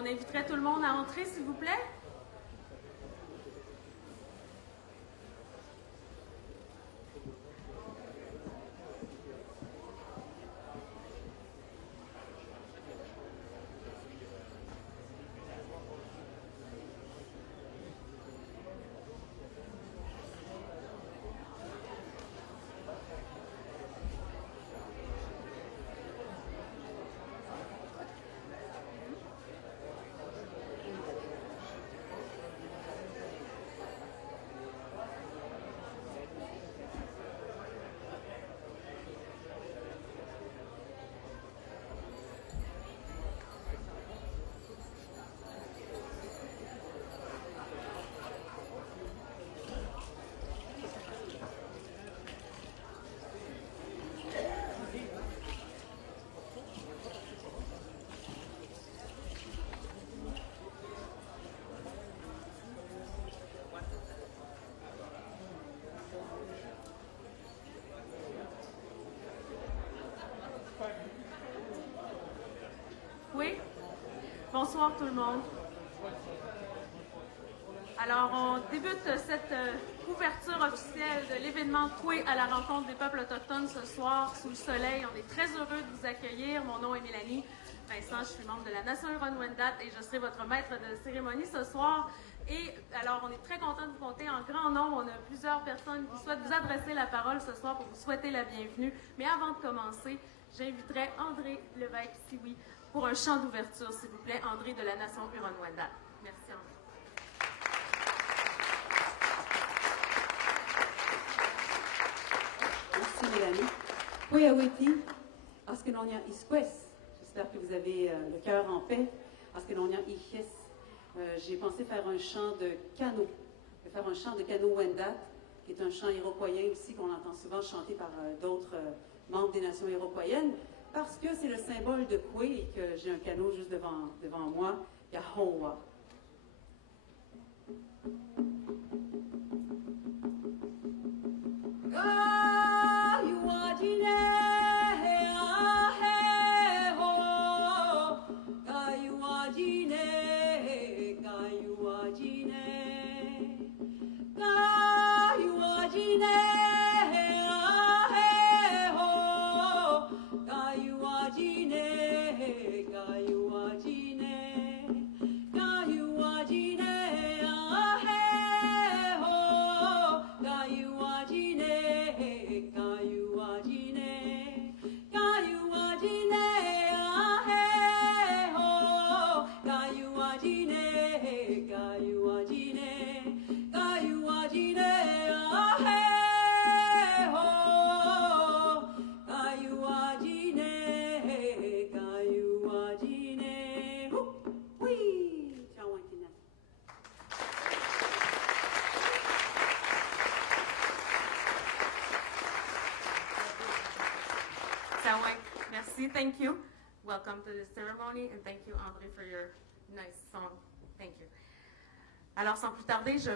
On inviterait tout le monde à entrer, s'il vous plaît. Oui? Bonsoir tout le monde. Alors, on débute cette couverture officielle de l'événement Coué à la rencontre des peuples autochtones ce soir sous le soleil. On est très heureux de vous accueillir. Mon nom est Mélanie Vincent, je suis membre de la Nation Huron-Wendat et je serai votre maître de cérémonie ce soir. Et alors, on est très content de vous compter en grand nombre. On a plusieurs personnes qui souhaitent vous adresser la parole ce soir pour vous souhaiter la bienvenue. Mais avant de commencer, j'inviterai André Lévesque-Sioui pour un chant d'ouverture, s'il vous plaît. André de la Nation Huron-Wendat. Merci, André. Merci Mélanie. Pouiawiti, Askelonia Isquest. J'espère que vous avez le cœur en paix. Askelonia Iches. J'ai pensé faire un chant de canot. Je vais faire un chant de canot Wendat, qui est un chant iroquoien aussi qu'on entend souvent chanté par d'autres membres des nations iroquoiennes, parce que c'est le symbole de Coué et que j'ai un canot juste devant moi. Yahowa. Merci, thank you. Welcome to the ceremony and thank you, André, for your nice song. Thank you. Alors, sans plus tarder, je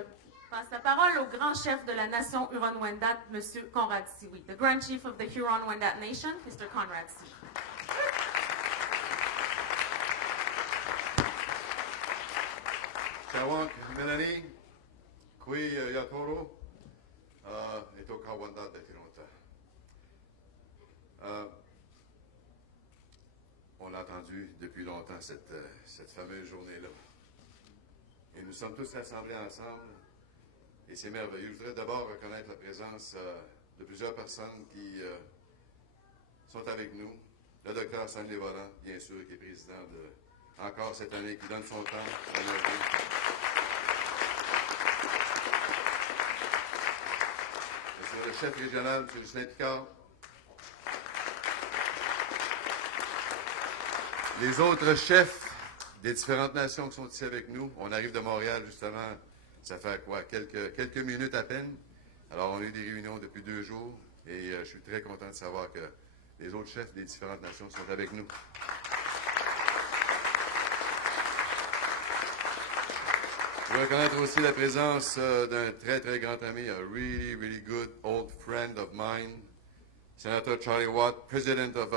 passe la parole au grand chef de la nation Huron-Wendat, M. Conrad Sioui. The Grand Chief of the Huron-Wendat Nation, Mr. Conrad Sioui. Chawak, Mélanie, Kui Yatoro, et au Kawandat de Tironta. On a attendu depuis longtemps cette fameuse journée-là. Et nous sommes tous rassemblés ensemble. Et c'est merveilleux. Je voudrais d'abord reconnaître la présence de plusieurs personnes qui sont avec nous. Le docteur Sonny Lévoran, bien sûr, qui est président encore cette année, qui donne son temps à l'Université. Monsieur le chef régional, M. Lucien Picard. Les autres chefs des différentes nations qui sont ici avec nous. On arrive de Montréal, justement, ça fait quoi? Quelques minutes à peine. Alors, on a eu des réunions depuis 2 jours et je suis très content de savoir que les autres chefs des différentes nations sont avec nous. Je veux reconnaître aussi la présence d'un très, très grand ami, a really, really good old friend of mine, Senator Charlie Watt, President of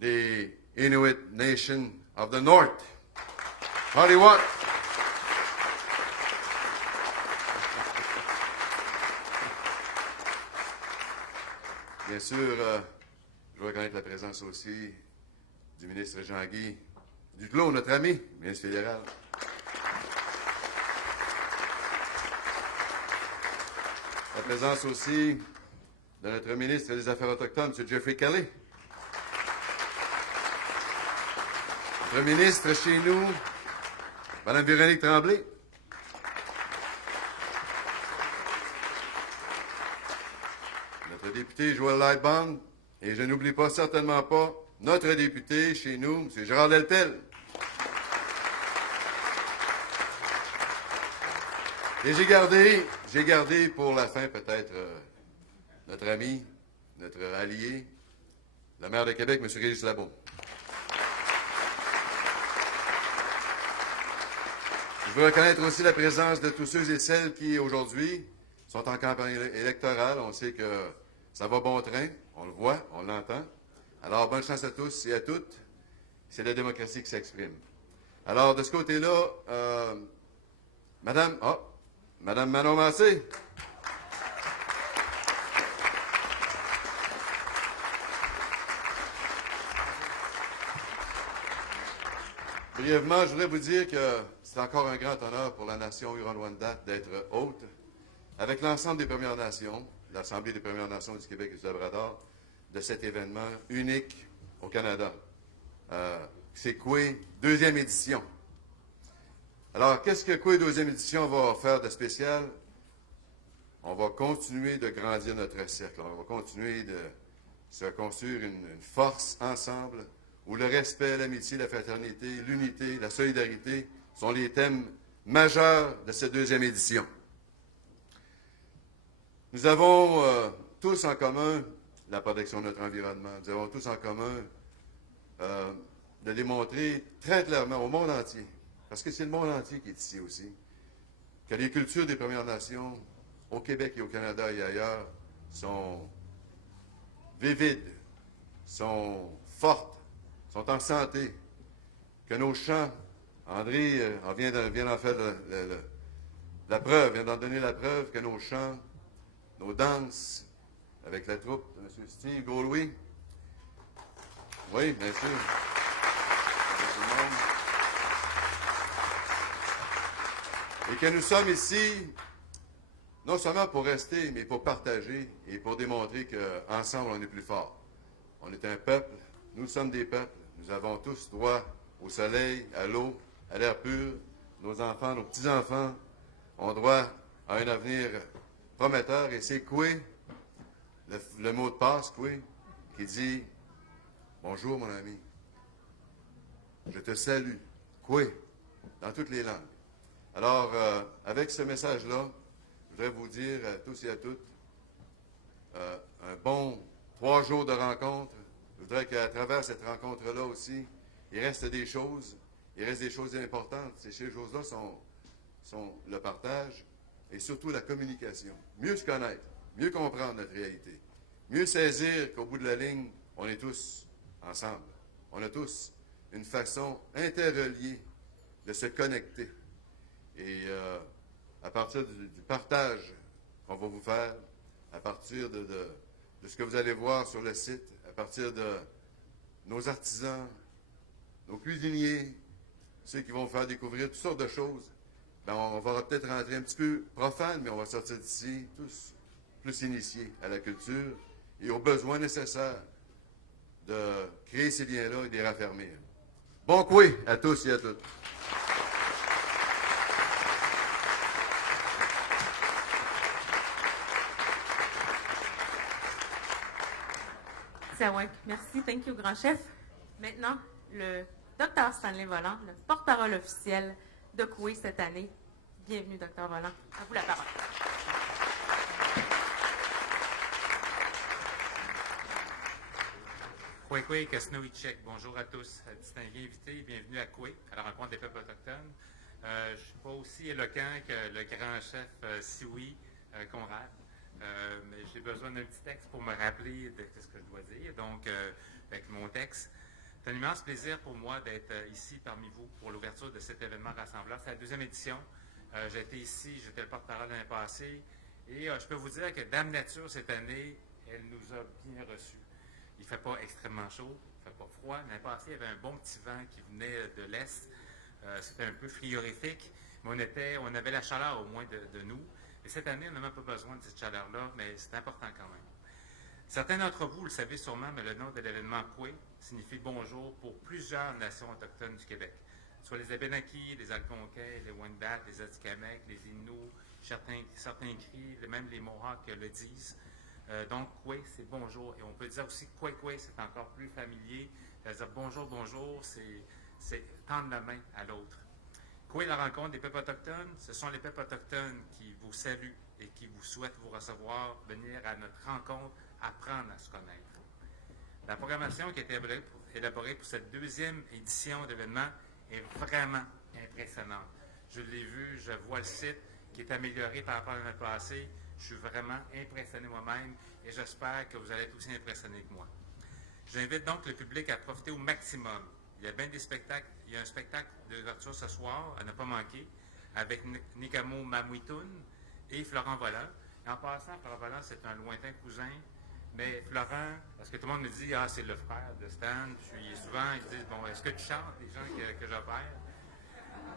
the Inuit Nation of the North. Marty Watt. Bien sûr, je veux reconnaître la présence aussi du ministre Jean-Guy Duclos, notre ami, ministre fédéral. La présence aussi de notre ministre des Affaires autochtones, M. Jeffrey Kelly. Notre ministre chez nous, Mme Véronique Tremblay. Notre député Joël Lightbound. Et je n'oublie pas, certainement pas, notre député chez nous, M. Gérard Deltel. Et j'ai gardé pour la fin peut-être notre ami, notre allié, la maire de Québec, M. Régis Labaume. Je veux reconnaître aussi la présence de tous ceux et celles qui, aujourd'hui, sont en campagne électorale. On sait que ça va bon train, on le voit, on l'entend. Alors, bonne chance à tous et à toutes. C'est la démocratie qui s'exprime. Alors, de ce côté-là, Madame Manon Massé. Brièvement, je voudrais vous dire que c'est encore un grand honneur pour la nation Huron-Wendat d'être hôte, avec l'ensemble des Premières Nations, l'Assemblée des Premières Nations du Québec et du Labrador, de cet événement unique au Canada. C'est Coué, deuxième édition. Alors, qu'est-ce que Coué, deuxième édition, va faire de spécial? On va continuer de grandir notre cercle. On va continuer de se construire une force ensemble où le respect, l'amitié, la fraternité, l'unité, la solidarité sont les thèmes majeurs de cette deuxième édition. Nous avons tous en commun la protection de notre environnement. Nous avons tous en commun de démontrer très clairement au monde entier, parce que c'est le monde entier qui est ici aussi, que les cultures des Premières Nations, au Québec et au Canada et ailleurs, sont vivides, sont fortes, sont en santé, que nos chants, André vient d'en faire la preuve, vient d'en donner la preuve, que nos chants, nos danses, avec la troupe de M. Steve Gaulois, oui, bien sûr, avec tout le monde, et que nous sommes ici, non seulement pour rester, mais pour partager et pour démontrer qu'ensemble, on est plus fort. On est un peuple, nous sommes des peuples, nous avons tous droit au soleil, à l'eau, à l'air pur. Nos enfants, nos petits-enfants ont droit à un avenir prometteur. Et c'est Coué, le mot de passe, Coué, qui dit « Bonjour, mon ami. Je te salue. » Coué, dans toutes les langues. Alors, avec ce message-là, je voudrais vous dire à tous et à toutes un bon 3 jours de rencontre. Je voudrais qu'à travers cette rencontre-là aussi, il reste des choses importantes. Ces choses-là sont le partage et surtout la communication. Mieux se connaître, mieux comprendre notre réalité, mieux saisir qu'au bout de la ligne, on est tous ensemble. On a tous une façon interreliée de se connecter. Et à partir du partage qu'on va vous faire, à partir de ce que vous allez voir sur le site, à partir de nos artisans, nos cuisiniers, ceux qui vont vous faire découvrir toutes sortes de choses, ben on va peut-être rentrer un petit peu profane, mais on va sortir d'ici tous plus initiés à la culture et aux besoins nécessaires de créer ces liens-là et de les raffermir. Bon coué à tous et à toutes. Merci, thank you, grand chef. Maintenant, le Dr Stanley Volant, le porte-parole officiel de Coué cette année. Bienvenue, Dr Volant. À vous la parole. Coué, Kasnoïtchek. Bonjour à tous, distingués invités. Bienvenue à Coué, à la rencontre des peuples autochtones. Je ne suis pas aussi éloquent que le grand chef Sioui Conrad. Mais j'ai besoin d'un petit texte pour me rappeler de ce que je dois dire. Donc, avec mon texte, C'est un immense plaisir pour moi d'être ici parmi vous pour l'ouverture de cet événement rassembleur. C'est la deuxième édition. J'ai été ici, j'étais le porte-parole l'année passée. Et je peux vous dire que Dame Nature, cette année, elle nous a bien reçus. Il ne fait pas extrêmement chaud, il ne fait pas froid. L'année passée, il y avait un bon petit vent qui venait de l'Est. C'était un peu frigorifique, mais on avait la chaleur au moins de nous. Et cette année, on n'a même pas besoin de cette chaleur-là, mais c'est important quand même. Certains d'entre vous le savez sûrement, mais le nom de l'événement Kwe signifie bonjour pour plusieurs nations autochtones du Québec, soit les Abénaquis, les Algonquins, les Wendat, les Atikamekw, les Inuits, certains cris, même les Mohawks le disent. Donc, Kwe, c'est bonjour. Et on peut dire aussi Kwe, c'est encore plus familier. C'est-à-dire bonjour, bonjour, c'est tendre la main à l'autre. Kwe, la rencontre des peuples autochtones, ce sont les peuples autochtones qui vous saluent et qui vous souhaitent vous recevoir, venir à notre rencontre, apprendre à se connaître. La programmation qui a été élaborée pour cette deuxième édition de l'événement est vraiment impressionnante. Je l'ai vu, je vois le site qui est amélioré par rapport à l'année passée. Je suis vraiment impressionné moi-même et j'espère que vous allez être aussi impressionné que moi. J'invite donc le public à profiter au maximum. Il y a bien des spectacles. Il y a un spectacle d'ouverture ce soir, à ne pas manquer, avec Nikamo Mamuitun et Florent Volant. Et en passant, Florent Volant, c'est un lointain cousin. Mais Florent, parce que tout le monde me dit, ah, c'est le frère de Stan. Puis souvent, ils disent, bon, est-ce que tu chantes, les gens que j'opère?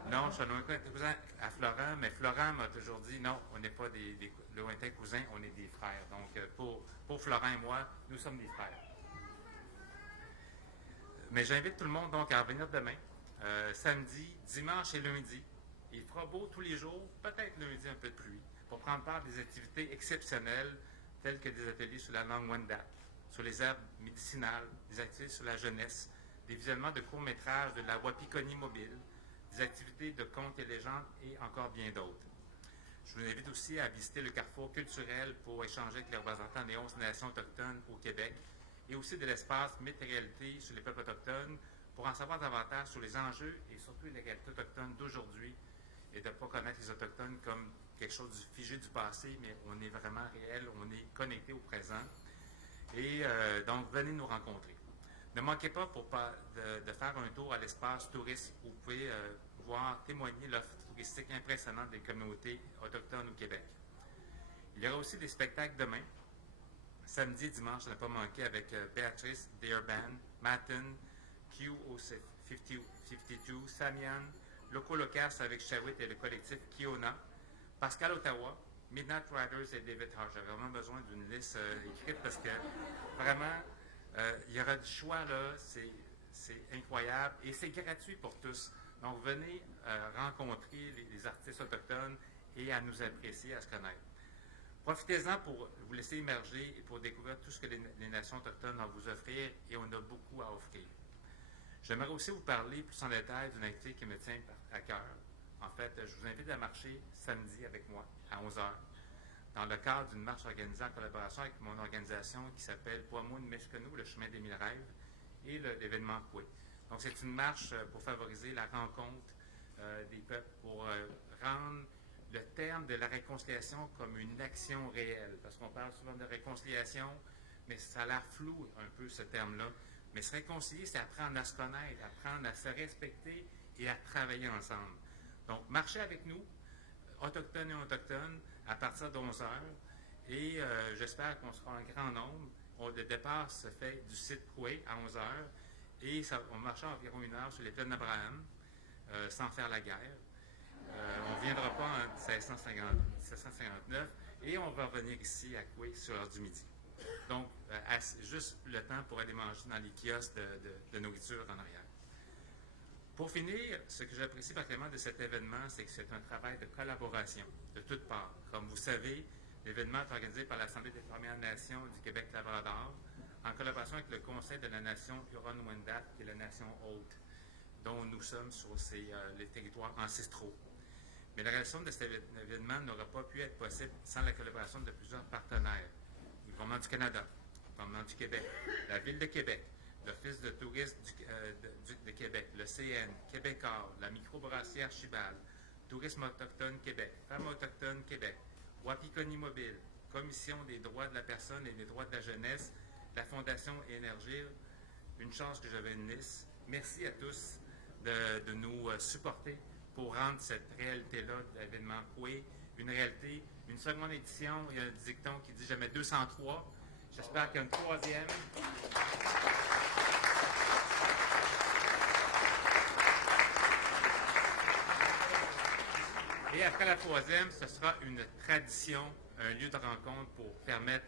Non, je suis un lointain cousin à Florent, mais Florent m'a toujours dit, non, on n'est pas des lointains cousins, on est des frères. Donc, pour Florent et moi, nous sommes des frères. Mais j'invite tout le monde donc à revenir demain, samedi, dimanche et lundi. Il fera beau tous les jours, peut-être lundi un peu de pluie, pour prendre part à des activités exceptionnelles telles que des ateliers sur la langue Wendat, sur les herbes médicinales, des activités sur la jeunesse, des visionnements de courts-métrages de la Wapikoni mobile, des activités de contes et légendes et encore bien d'autres. Je vous invite aussi à visiter le carrefour culturel pour échanger avec les représentants des 11 nations autochtones au Québec et aussi de l'espace Météréalité sur les peuples autochtones pour en savoir davantage sur les enjeux et surtout les réalités autochtones d'aujourd'hui et de ne pas connaître les Autochtones comme quelque chose du figé du passé, mais on est vraiment réel, on est connecté au présent. Et donc, venez nous rencontrer. Ne manquez pas de faire un tour à l'espace touriste où vous pouvez voir témoigner l'offre touristique impressionnante des communautés autochtones au Québec. Il y aura aussi des spectacles demain, samedi et dimanche, à ne pas manquer, avec Béatrice Deer Band, Matin, QO52, Samian, Loco Locas avec Shawit et le collectif Kiona, Pascal Ottawa, Midnight Riders et David Hart. J'avais vraiment besoin d'une liste écrite parce que vraiment, il y aura du choix là, c'est incroyable et c'est gratuit pour tous. Donc venez rencontrer les artistes autochtones et à nous apprécier, à se connaître. Profitez-en pour vous laisser immerger et pour découvrir tout ce que les nations autochtones ont à vous offrir et on a beaucoup à offrir. J'aimerais aussi vous parler plus en détail d'une activité qui me tient à cœur. En fait, je vous invite à marcher samedi avec moi à 11h dans le cadre d'une marche organisée en collaboration avec mon organisation qui s'appelle Poimoun Meshkenou, le chemin des mille rêves, et l'événement Kwe. Donc, c'est une marche pour favoriser la rencontre des peuples, pour rendre le terme de la réconciliation comme une action réelle. Parce qu'on parle souvent de réconciliation, mais ça a l'air flou un peu ce terme-là. Mais se réconcilier, c'est apprendre à se connaître, apprendre à se respecter et à travailler ensemble. Donc, marchez avec nous, autochtones et autochtones, à partir de 11h. Et j'espère qu'on sera en grand nombre. Le départ se fait du site Kwe à 11h. Et on marchera environ 1 heure sur les plaines d'Abraham, sans faire la guerre. On ne viendra pas en 1759. Et on va revenir ici à Kwe sur l'heure du midi. Donc, juste le temps pour aller manger dans les kiosques de nourriture en arrière. Pour finir, ce que j'apprécie particulièrement de cet événement, c'est que c'est un travail de collaboration de toutes parts. Comme vous savez, l'événement est organisé par l'Assemblée des Premières Nations du Québec-Labrador en collaboration avec le Conseil de la Nation Huron-Wendat, qui est la nation haute, dont nous sommes sur les territoires ancestraux. Mais la réalisation de cet événement n'aura pas pu être possible sans la collaboration de plusieurs partenaires. Le gouvernement du Canada, le gouvernement du Québec, la Ville de Québec, l'Office de tourisme de Québec, le CN, Québecor, la microbrasserie Archibald, Tourisme autochtone Québec, Femmes autochtones Québec, Wapikoni Mobile, Commission des droits de la personne et des droits de la jeunesse, la Fondation Énergie, une chance que j'avais de Nice. Merci à tous de nous supporter pour rendre cette réalité-là d'événement Coué une réalité. Une seconde édition, il y a un dicton qui dit jamais 203. J'espère qu'il y a une troisième. Et après la troisième, ce sera une tradition, un lieu de rencontre pour permettre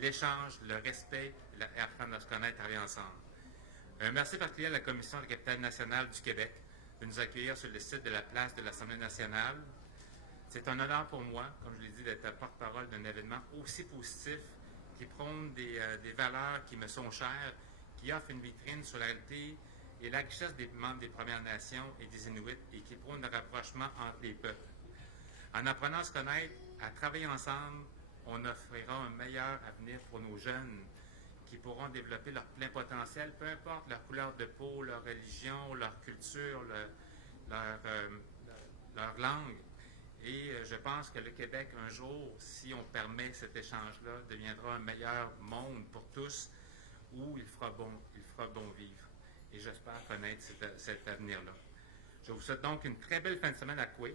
l'échange, le respect et apprendre à se connaître, travailler ensemble. Un merci particulier à la Commission de la capitale nationale du Québec de nous accueillir sur le site de la place de l'Assemblée nationale. C'est un honneur pour moi, comme je l'ai dit, d'être porte-parole d'un événement aussi positif qui prône des valeurs qui me sont chères, qui offre une vitrine sur la réalité et la richesse des membres des Premières Nations et des Inuits et qui prône le rapprochement entre les peuples. En apprenant à se connaître, à travailler ensemble, on offrira un meilleur avenir pour nos jeunes qui pourront développer leur plein potentiel, peu importe leur couleur de peau, leur religion, leur culture, leur langue. Et je pense que le Québec, un jour, si on permet cet échange-là, deviendra un meilleur monde pour tous où il fera bon vivre. Et j'espère connaître cet avenir-là. Je vous souhaite donc une très belle fin de semaine à Coué,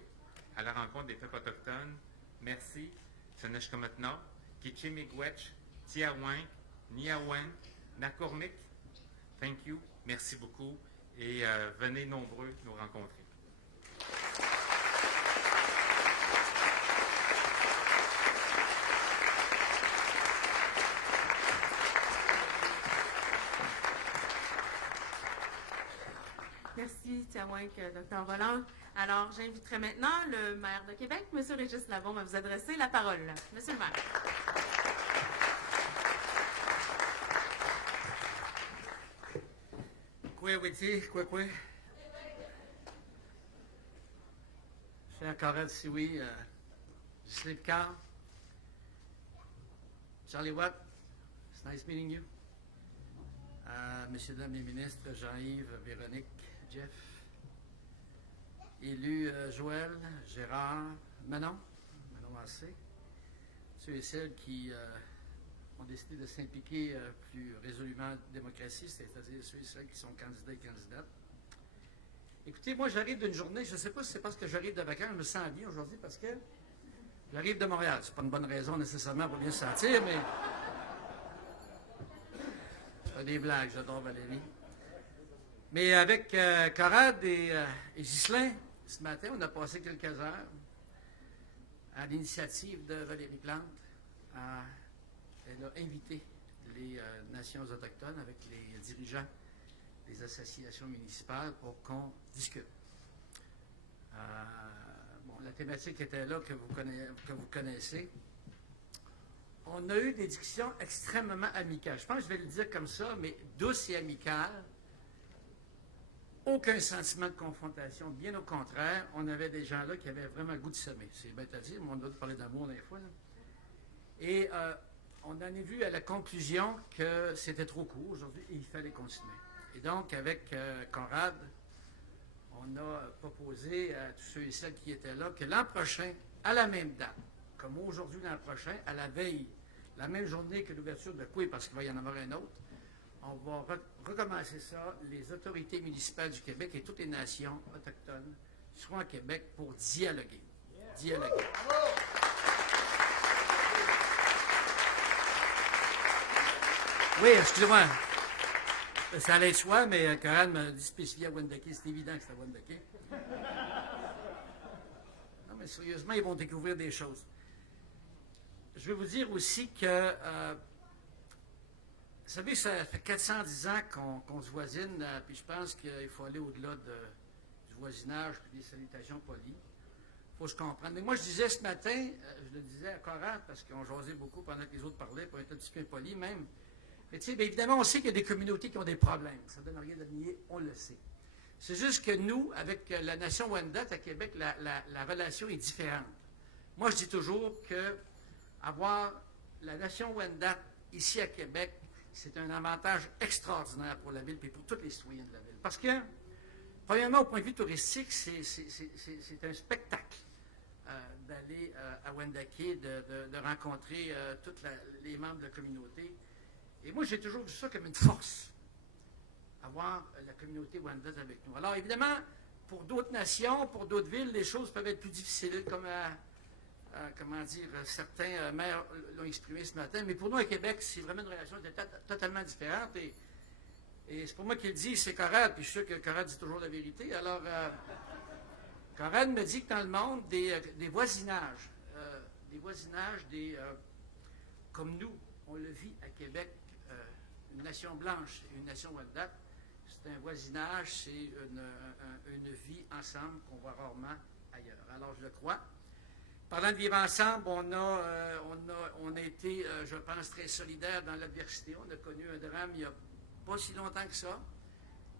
à la rencontre des peuples autochtones. Merci. Seneshkamatna, Kichimigwech, Tiawin, Niawen, Nakormik. Thank you. Merci beaucoup. Et venez nombreux nous rencontrer. Merci, Tiawink, Dr. Roland. Alors, j'inviterai maintenant le maire de Québec, M. Régis Labaume, à vous adresser la parole. Monsieur le maire. Kwewiti, Kwekwe. Cher Conrad Sioui, Ghislain Picard, Charlie Watt, it's nice meeting you. Messieurs, dames les ministres, Jean-Yves, Véronique, Jeff, élu Joël, Gérard, Manon Massé, ceux et celles qui ont décidé de s'impliquer plus résolument en démocratie, c'est-à-dire ceux et celles qui sont candidats et candidates. Écoutez, moi j'arrive d'une journée, je ne sais pas si c'est parce que j'arrive de vacances, je me sens bien aujourd'hui parce que j'arrive de Montréal. C'est pas une bonne raison nécessairement pour bien se sentir, mais des blagues, j'adore Valérie. Mais avec Conrad et Ghislain, ce matin, on a passé quelques heures à l'initiative de Valérie Plante. Elle a invité les nations autochtones avec les dirigeants des associations municipales pour qu'on discute. La thématique était là que vous connaissez. On a eu des discussions extrêmement amicales. Je pense que je vais le dire comme ça, mais douces et amicales. Aucun sentiment de confrontation. Bien au contraire, on avait des gens là qui avaient vraiment le goût de semer. C'est bête à dire, mais on doit parler d'amour des fois. Là. Et on en est vu à la conclusion que c'était trop court aujourd'hui et il fallait continuer. Et donc, avec Conrad, on a proposé à tous ceux et celles qui étaient là que l'an prochain, à la même date, comme aujourd'hui l'an prochain, à la veille, la même journée que l'ouverture de Coué, parce qu'il va y en avoir un autre, on va recommencer ça. Les autorités municipales du Québec et toutes les nations autochtones seront à Québec pour dialoguer. Dialoguer. Oui, excusez-moi. Ça allait de soi, mais Coran m'a dit spécifié à Wendake. C'est évident que c'est à Wendake. Non, mais sérieusement, ils vont découvrir des choses. Je vais vous dire aussi que, vous savez, ça fait 410 ans qu'on se voisine, puis je pense qu'il faut aller au-delà du voisinage et des salutations polies. Il faut se comprendre. Mais moi, je disais ce matin, je le disais à Coran, parce qu'on jasait beaucoup pendant que les autres parlaient, pour être un petit peu poli même. Mais tu sais, bien évidemment, on sait qu'il y a des communautés qui ont des problèmes. Ça ne donne rien de nier, on le sait. C'est juste que nous, avec la nation Wendat à Québec, la relation est différente. Moi, je dis toujours que avoir la nation Wendat ici à Québec, c'est un avantage extraordinaire pour la ville et pour tous les citoyens de la ville. Parce que, premièrement, au point de vue touristique, c'est un spectacle d'aller à Wendake, de rencontrer tous les membres de la communauté. Et moi, j'ai toujours vu ça comme une force. avoir la communauté Wendat avec nous. Alors évidemment, pour d'autres nations, pour d'autres villes, les choses peuvent être plus difficiles, comme comment dire, certains maires l'ont exprimé ce matin, mais pour nous à Québec, c'est vraiment une relation totalement différente. Et c'est pour moi qu'il dit, c'est Conrad, puis je suis sûr que Conrad dit toujours la vérité. Alors, Conrad me dit que dans le monde, des voisinages, comme nous, on le vit à Québec, une nation blanche et une nation Wendat, c'est un voisinage, c'est une vie ensemble qu'on voit rarement ailleurs. Alors, je le crois. Parlant de vivre ensemble, on a été, je pense, très solidaires dans l'adversité. On a connu un drame il n'y a pas si longtemps que ça.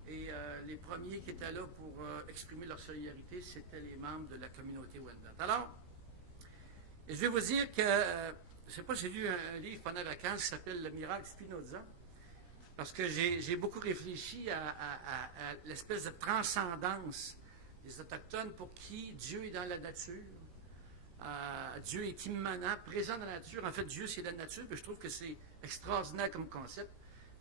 Et les premiers qui étaient là pour exprimer leur solidarité, c'était les membres de la communauté Wendat. Alors, je vais vous dire que, je ne sais pas si j'ai lu un livre pendant les vacances qui s'appelle Le miracle Spinoza, parce que j'ai beaucoup réfléchi à l'espèce de transcendance des Autochtones pour qui Dieu est dans la nature. Dieu est immanent, présent dans la nature. En fait, Dieu, c'est la nature, mais je trouve que c'est extraordinaire comme concept.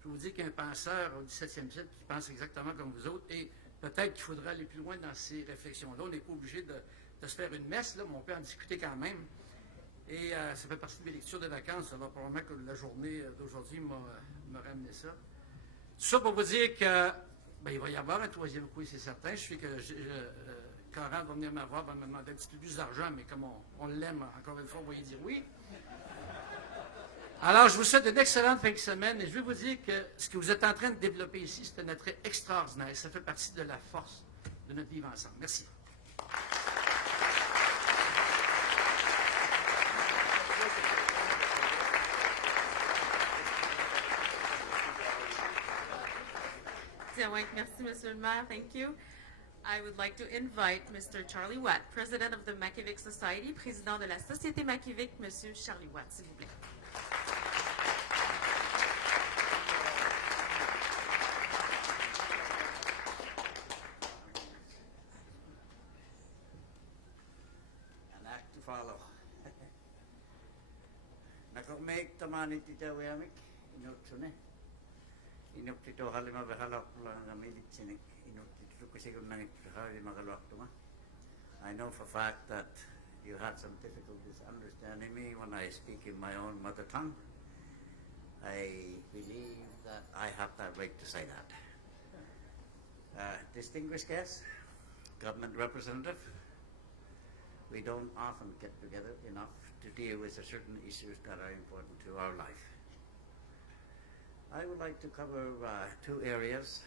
Je vous dis qu'il y a un penseur au 17e siècle qui pense exactement comme vous autres, et peut-être qu'il faudra aller plus loin dans ces réflexions-là. On n'est pas obligé de se faire une messe, là, mais on peut en discuter quand même. Et ça fait partie de mes lectures de vacances. Alors, probablement que la journée d'aujourd'hui m'a ramené ça. Tout ça pour vous dire que il va y avoir un troisième coup, c'est certain. Je sais que Conrad va venir me voir, va me demander un petit peu plus d'argent, mais comme on l'aime, encore une fois, on va y dire oui. Alors, je vous souhaite une excellente fin de semaine et je vais vous dire que ce que vous êtes en train de développer ici, c'est un attrait extraordinaire. Ça fait partie de la force de notre vivre ensemble. Merci. Merci, Monsieur le Maire. Thank you. I would like to invite Mr. Charlie Watt, President of the Makivik Society, Président de la Société Makivik, Monsieur Charlie Watt, s'il vous plaît. An act to follow. Nakormeik tamani titawiamik inutsune. Inuktito halima behalak lang militsine. I know for a fact that you had some difficulties understanding me when I speak in my own mother tongue. I believe that I have that right to say that. Distinguished guests, government representative, we don't often get together enough to deal with certain issues that are important to our life. I would like to cover two areas.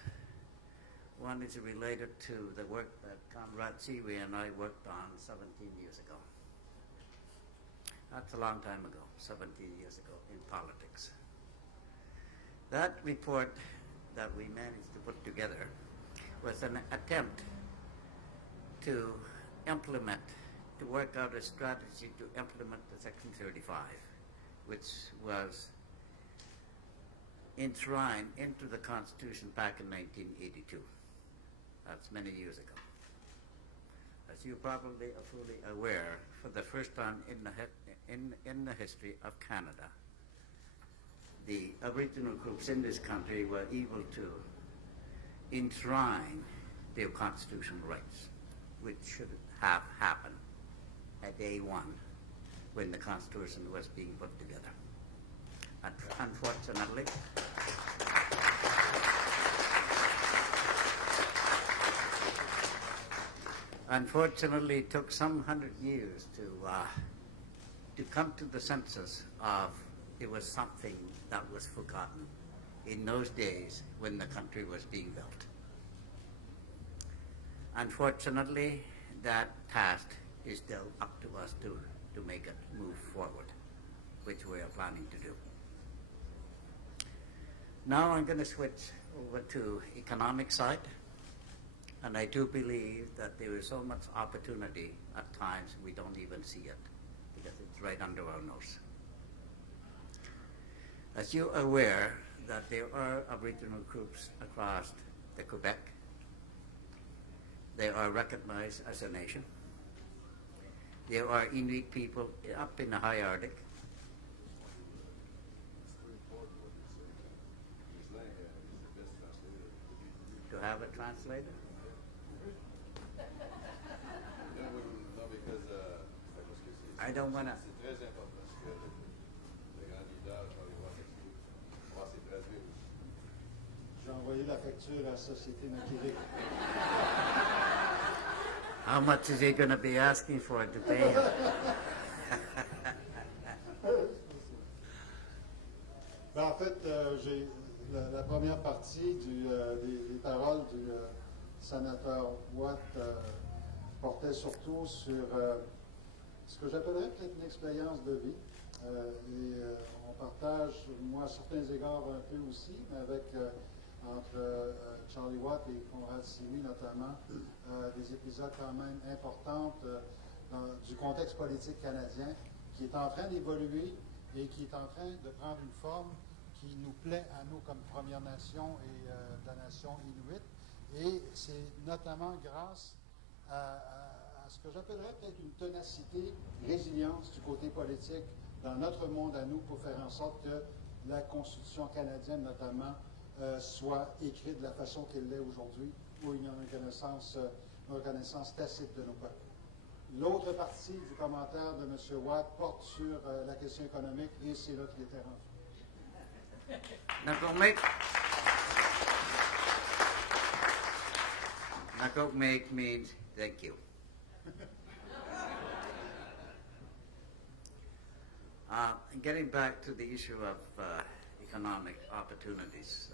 One is related to the work that Conrad Siwi and I worked on 17 years ago. That's a long time ago, 17 years ago, in politics. That report that we managed to put together was an attempt to work out a strategy to implement the Section 35, which was enshrined into the Constitution back in 1982. That's many years ago. As you probably are fully aware, for the first time in the history of Canada, the Aboriginal groups in this country were able to enshrine their constitutional rights, which should have happened at day one when the Constitution was being put together. Unfortunately, it took some 100 years to come to the census of it was something that was forgotten in those days when the country was being built. Unfortunately, that task is still up to us to make it move forward, which we are planning to do. Now I'm going to switch over to economic side. And I do believe that there is so much opportunity at times we don't even see it because it's right under our nose. As you're aware that there are Aboriginal groups across the Quebec, they are recognized as a nation. There are Inuit people up in the high Arctic. have a translator? Non, because c'est parce que I don't want to. c'est très important ce que le grand leader, Charlie Watt, explique. On va essayer de traduire aussi. J'ai envoyé la facture à la Société Naquilique. How much is he going to be asking for to pay him? Ben, en fait, j'ai la première partie des paroles du sénateur Watt portait surtout sur ce que j'appellerais peut-être une expérience de vie. On partage, moi, à certains égards un peu aussi, mais avec entre Charlie Watt et Conrad Sioui notamment, des épisodes quand même importants du contexte politique canadien qui est en train d'évoluer et qui est en train de prendre une forme qui nous plaît à nous comme Première Nation et de la nation Inuit. Et c'est notamment grâce à ce que j'appellerais peut-être une ténacité, résilience du côté politique dans notre monde à nous pour faire en sorte que la Constitution canadienne notamment soit écrite de la façon qu'elle l'est aujourd'hui, où il y a une reconnaissance tacite de nos peuples. L'autre partie du commentaire de M. Watt porte sur la question économique et c'est là qu'il était rendu. Nakok means thank you. Getting back to the issue of economic opportunities,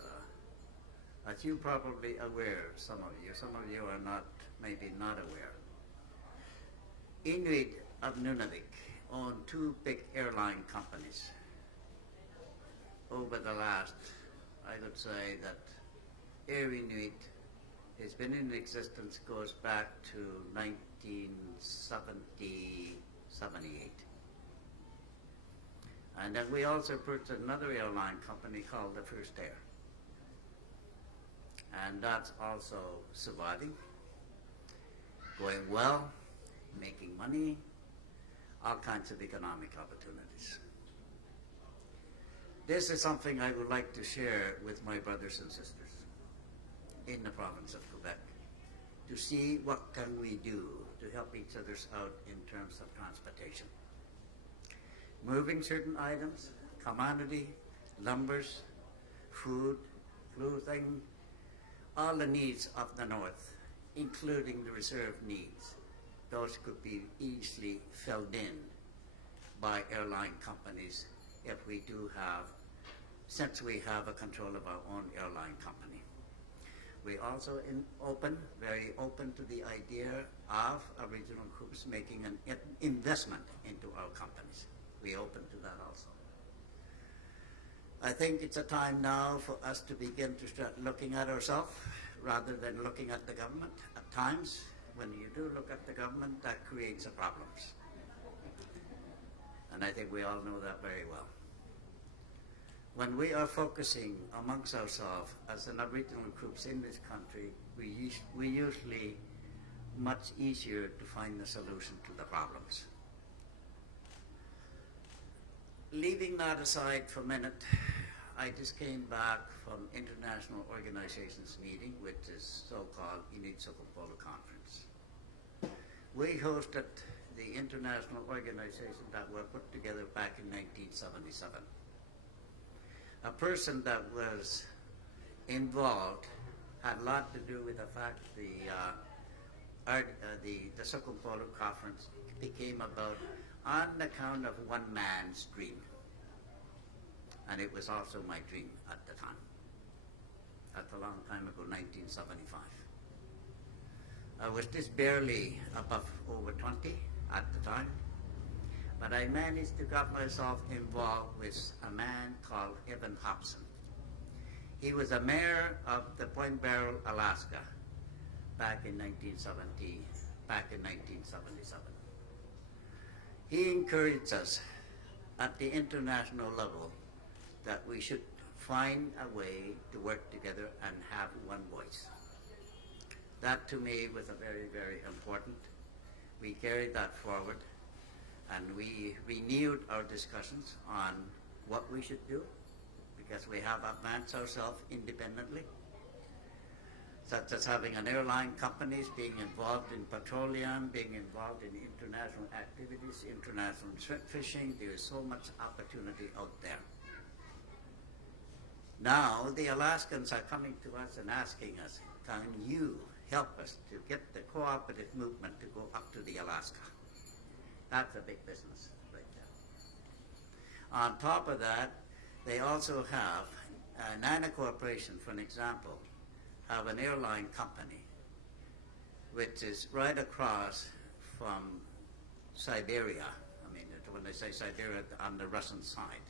as you probably aware, some of you are not, maybe not aware, Inuit of Nunavik own two big airline companies. Over the last, I would say that Air Inuit has been in existence, goes back to 1978. And then we also purchased another airline company called the First Air. And that's also surviving, going well, making money, all kinds of economic opportunities. This is something I would like to share with my brothers and sisters in the province of Quebec to see what can we do to help each other out in terms of transportation. Moving certain items, commodity, lumbers, food, clothing, all the needs of the North, including the reserve needs, those could be easily filled in by airline companies if we do have, since we have a control of our own airline company. We also very open to the idea of Aboriginal groups making an investment into our companies. We open to that also. I think it's a time now for us to begin to start looking at ourselves rather than looking at the government. At times, when you do look at the government, that creates problems. And I think we all know that very well. When we are focusing amongst ourselves as an Aboriginal groups in this country, we usually much easier to find the solution to the problems. Leaving that aside for a minute, I just came back from International Organizations meeting, which is so-called Inuit Sokopolo Conference. We hosted the international organization that were put together back in 1977. A person that was involved had a lot to do with the fact the Sokopolo Conference became about on account of one man's dream. And it was also my dream at the time. That's a long time ago, 1975. I was just barely above over 20 at the time, but I managed to get myself involved with a man called Evan Hobson. He was a mayor of the Point Barrow, Alaska, back in 1977. He encouraged us at the international level that we should find a way to work together and have one voice. That to me was a very, very important. We carried that forward and we renewed our discussions on what we should do because we have advanced ourselves independently. such as having an airline companies, being involved in petroleum, being involved in international activities, international fishing. There is so much opportunity out there. Now, the Alaskans are coming to us and asking us, can you help us to get the cooperative movement to go up to the Alaska? That's a big business right there. On top of that, they also have Nana Corporation, for an example, have an airline company which is right across from Siberia. I mean, when they say Siberia, on the Russian side.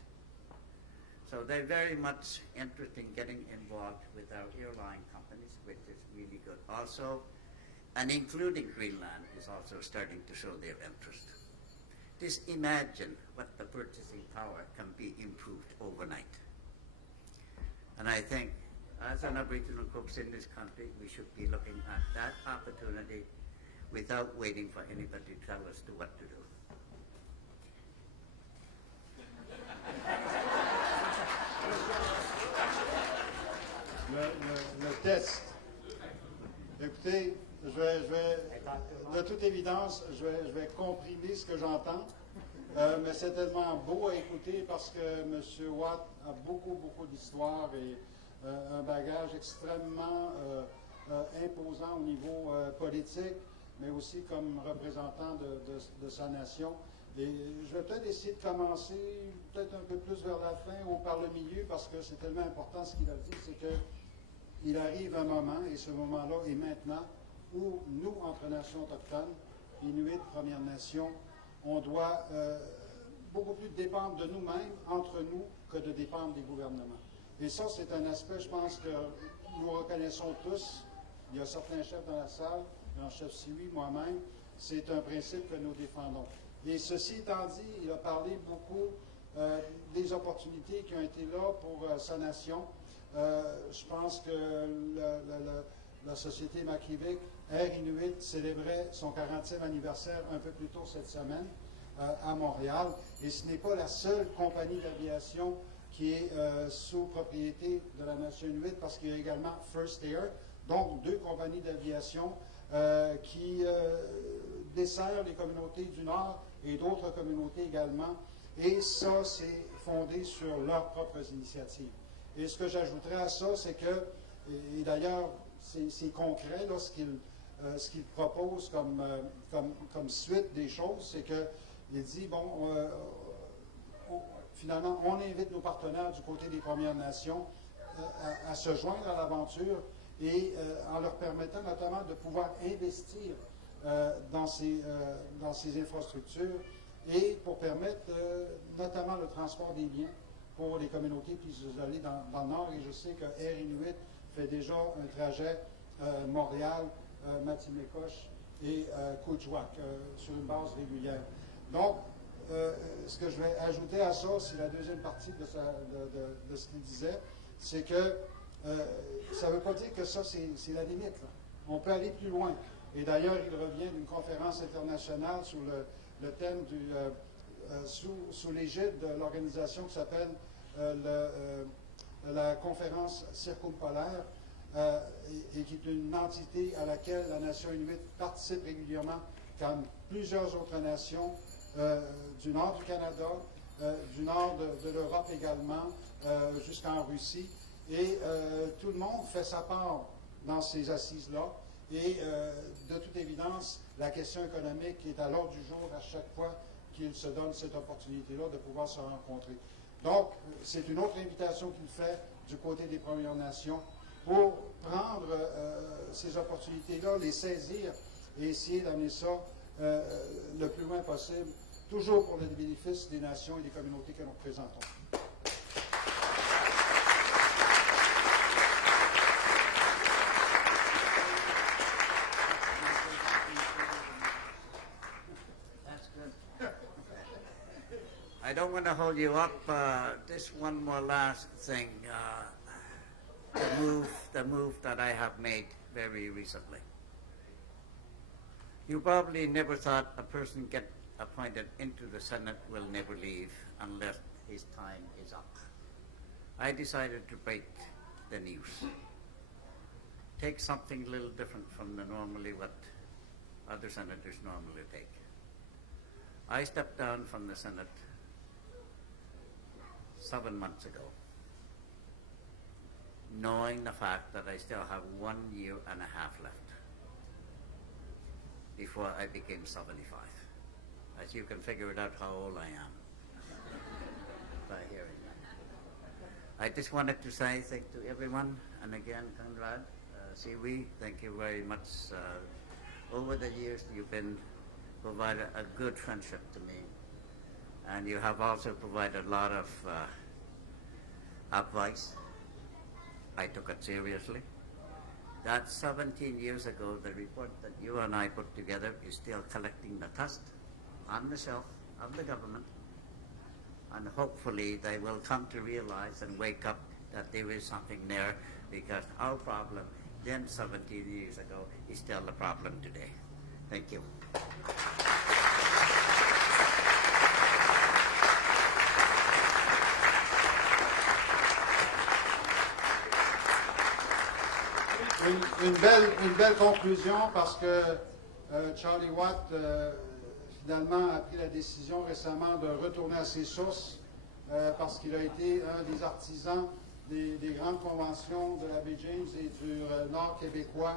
So they're very much interested in getting involved with our airline companies, which is really good. Also, and including Greenland is also starting to show their interest. Just imagine what the purchasing power can be improved overnight. And I think as an Aboriginal groups in this country, we should be looking at that opportunity without waiting for anybody to tell us what to do. Le test. Écoutez, de toute évidence, je vais comprimer ce que j'entends, mais c'est tellement beau à écouter parce que M. Watt a beaucoup d'histoire et un bagage extrêmement imposant au niveau politique, mais aussi comme représentant de sa nation. Et je vais peut-être essayer de commencer peut-être un peu plus vers la fin ou par le milieu parce que c'est tellement important ce qu'il a dit, c'est qu'il arrive un moment, et ce moment-là est maintenant, où nous, entre nations autochtones, Inuits, Premières Nations, on doit beaucoup plus dépendre de nous-mêmes, entre nous, que de dépendre des gouvernements. Et ça, c'est un aspect, je pense, que nous reconnaissons tous. Il y a certains chefs dans la salle, un chef Sioux, moi-même, c'est un principe que nous défendons. Et ceci étant dit, il a parlé beaucoup des opportunités qui ont été là pour sa nation. Je pense que la société Makivik, Air Inuit, célébrait son 40e anniversaire un peu plus tôt cette semaine à Montréal. Et ce n'est pas la seule compagnie d'aviation qui est sous propriété de la nation Inuit, parce qu'il y a également First Air, donc 2 compagnies d'aviation qui desservent les communautés du Nord et d'autres communautés également. Et ça, c'est fondé sur leurs propres initiatives. Et ce que j'ajouterais à ça, c'est que, et d'ailleurs, c'est concret, là, ce qu'il propose comme suite des choses, c'est qu'il dit, bon, finalement, on invite nos partenaires du côté des Premières Nations à se joindre à l'aventure et en leur permettant notamment de pouvoir investir dans ces infrastructures et pour permettre notamment le transport des biens pour les communautés plus isolées dans le Nord. Et je sais que Air Inuit fait déjà un trajet Montréal, Matimekosh et Kuujjuaq sur une base régulière. Donc, ce que je vais ajouter à ça, c'est la deuxième partie de ce qu'il disait, c'est que ça ne veut pas dire que ça, c'est la limite. Là. On peut aller plus loin. Et d'ailleurs, il revient d'une conférence internationale sur le thème sous l'égide de l'organisation qui s'appelle la conférence circumpolaire et qui est une entité à laquelle la nation Inuit participe régulièrement, comme plusieurs autres nations du nord du Canada, du nord de l'Europe également, jusqu'en Russie. Et tout le monde fait sa part dans ces assises-là. Et de toute évidence, la question économique est à l'ordre du jour à chaque fois qu'il se donne cette opportunité-là de pouvoir se rencontrer. Donc, c'est une autre invitation qu'il fait du côté des Premières Nations pour prendre ces opportunités-là, les saisir et essayer d'amener ça le plus loin possible, toujours pour le bénéfice des nations et des communautés que nous représentons. I don't want to hold you up. Just one more last thing. The move that I have made very recently. You probably never thought a person get appointed into the Senate will never leave unless his time is up. I decided to break the news. take something a little different from the normally what other senators normally take. I stepped down from the Senate 7 months ago, knowing the fact that I still have 1 year and a half left before I became 75. As you can figure it out how old I am by hearing that. I just wanted to say thank you to everyone, and again, Conrad, Siwi, thank you very much. Over the years, you've been provided a good friendship to me, and you have also provided a lot of advice. I took it seriously. That 17 years ago, the report that you and I put together is still collecting the dust on the shelf of the government, and hopefully they will come to realize and wake up that there is something there, because our problem then 17 years ago is still a problem today. Thank you. Une belle conclusion, parce que Charlie Watt finalement a pris la décision récemment de retourner à ses sources parce qu'il a été un des artisans des grandes conventions de la baie James et du Nord québécois